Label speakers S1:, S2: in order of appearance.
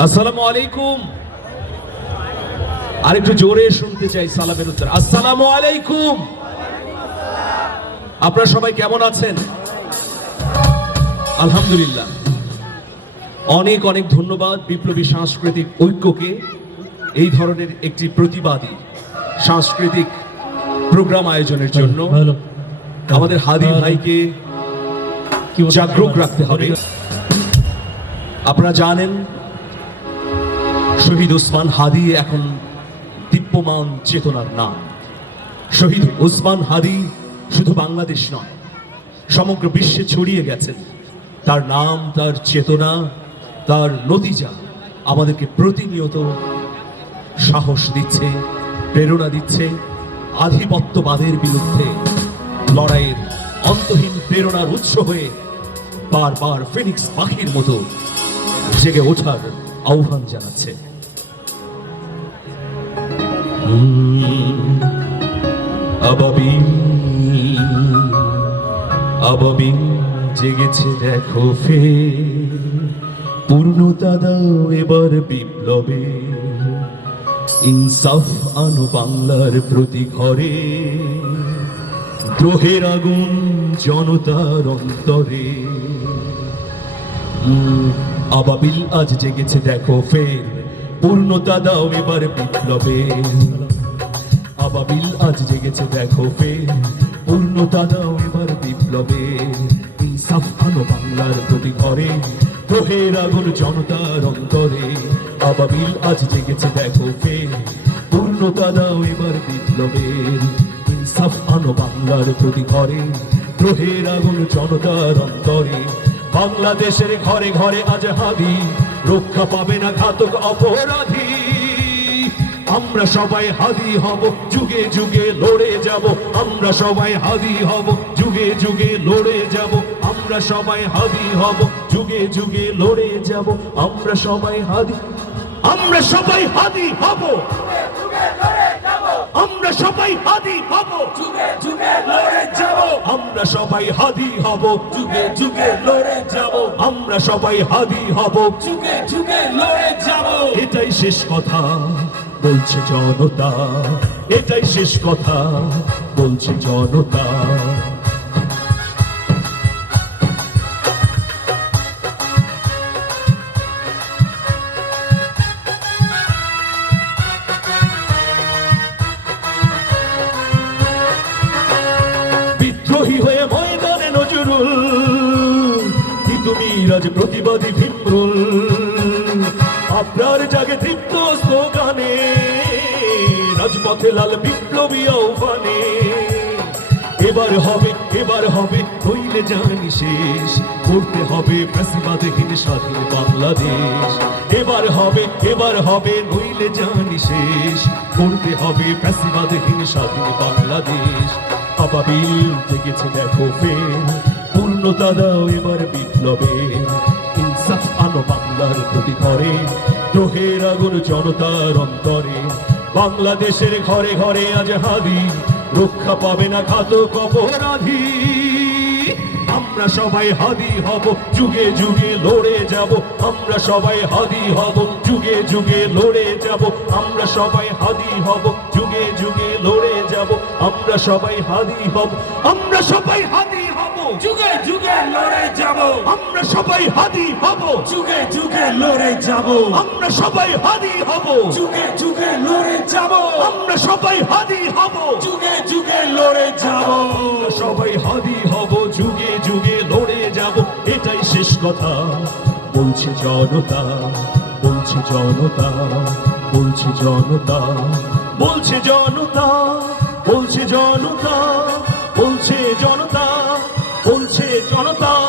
S1: আসসালামু আলাইকুম। আরেকটু জোরে শুনতে চাই সালামের উত্তর। আসসালামু আলাইকুম। আপনারা সবাই কেমন আছেন? আলহামদুলিল্লাহ। অনেক অনেক ধন্যবাদ বিপ্লবী সাংস্কৃতিক ঐক্যকে এই ধরনের একটি প্রতিবাদী সাংস্কৃতিক প্রোগ্রাম আয়োজনের জন্য। আমাদের হাদি। ভাইকে? জাগরুক রাখতে হবে। আপনারা জানেন শহীদ ওসমান হাদি এখন দীপ্যমান চেতনার নাম। শহীদ ওসমান হাদি শুধু বাংলাদেশ নয়, সমগ্র বিশ্বে ছড়িয়ে গেছেন। তার নাম, তার চেতনা, তার নতিজা আমাদেরকে প্রতিনিয়ত সাহস দিচ্ছে, প্রেরণা দিচ্ছে, আধিপত্যবাদের বিরুদ্ধে লড়াইয়ের অন্তহীন প্রেরণার উৎস হয়ে বারবার ফিনিক্স পাখির মতো জেগে ওঠার আহ্বান জানাচ্ছে। হুম, আবাবিল আবাবিল জেগেছে দেখো ফের। পূর্ণতা দাও এবার বিপ্লবে। ইনসাফ আনো বাংলার প্রতি ঘরে। দ্রোহের আগুন জনতার অন্তরে। আবাবিল আজ জেগেছে দেখো ফের। পূর্ণতা দাও এবার বিপ্লবে। আবাবিল আজ জেগেছে, দেখো ফের পূর্ণতা দাও এবার বিপ্লবে। ইনসাফ আনো বাংলার প্রতি ঘরে দ্রোহের আগুন জনতার অন্তরে। আবাবিল আজ জেগেছে, দেখো ফের পূর্ণতা দাও এবার বিপ্লবের ইনসাফ আনো বাংলার প্রতি ঘরে দ্রোহের আগুন জনতার অন্তরে। বাংলাদেশের ঘরে ঘরে আজ হাদি রক্ষা পাবে না ঘাতক অপরাধী। আমরা সবাই হাদি হব, যুগে যুগে লড়ে যাব। আমরা সবাই হাদি হব, যুগে যুগে লড়ে যাব। আমরা সবাই হাদি হব, যুগে যুগে লড়ে যাব। আমরা সবাই হাদি, আমরা সবাই হাদি হব। আমরা সবাই হাদি হব।
S2: যুগে যুগে লড়ে যাব।
S1: আমরা সবাই হাদি হব।
S2: যুগে যুগে লড়ে যাব।
S1: আমরা সবাই হাদি হব।
S2: যুগে যুগে লড়ে যাব।
S1: এটাই শেষ কথা বলছে জনতা। এটাই শেষ কথা বলছে জনতা। তুমি রাজ প্রতিবাদী ভীমরুল আপনার জাগে তৃপ্ত স্লোগানে, রাজপথে লাল বিপ্লবী আহ্বানে। এবার হবে এবার হবে, হইলে জানি শেষ। করতে হবে ফ্যাসিবাদহীন স্বাধীন বাংলাদেশ। এবার হবে এবার হবে, নইলে জানি শেষ। করতে হবে ফ্যাসিবাদহীন স্বাধীন বাংলাদেশ। আবাবিল জেগেছে দেখো ফের। পূর্ণতা দাও এবার বিপ্লবে। ইনসাফ আনো বাংলার প্রতি ঘরে দ্রোহের আগুন জনতার অন্তরে। বাংলাদেশের ঘরে ঘরে আজ হাদি, রক্ষা পাবে না ঘাতক অপরাধী। আমরা সবাই হাদি হব, যুগে যুগে লড়ে যাব। আমরা সবাই হাদি হব, যুগে যুগে লড়ে যাব। আমরা সবাই হাদি হব, যুগে যুগে লড়ে যাব। আমরা সবাই হাদি হব, আমরা সবাই হাদি হব
S2: যুগে যুগে লড়ে যাব।
S1: আমরা সবাই হাদি হব।
S2: যুগে যুগে লড়ে যাব।
S1: আমরা সবাই হাদি হব।
S2: যুগে যুগে লড়ে যাব।
S1: আমরা সবাই হাদি হব।
S2: যুগে যুগে লড়ে যাব।
S1: সবাই হাদি হব। যুগে যুগে লড়ে যাব। এটাই শেষ কথা। বলছে জনতা বলছে জনতা বলছে জনতা বলছে জনতা বলছে জনতা। জনতা